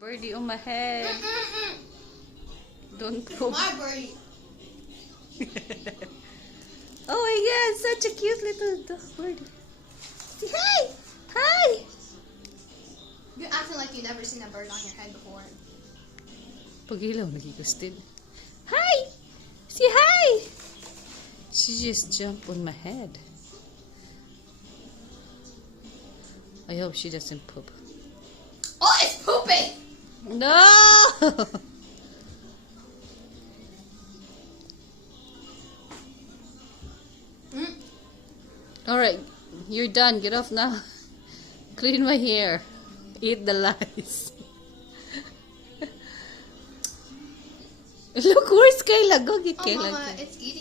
Birdie on my head. Don't poop. My birdie. Oh my god, such a cute little dog birdie. Say hi! Hi! You're acting like you've never seen a bird on your head before. Pagilaw, nagigusted. Hi! Say hi! She just jumped on my head. I hope she doesn't poop. Oh, it's pooping! No! Alright, you're done. Get off now. Clean my hair. Eat the lice. Look, where's Kayla? Go get Oh, Kayla. Mama, it's eating.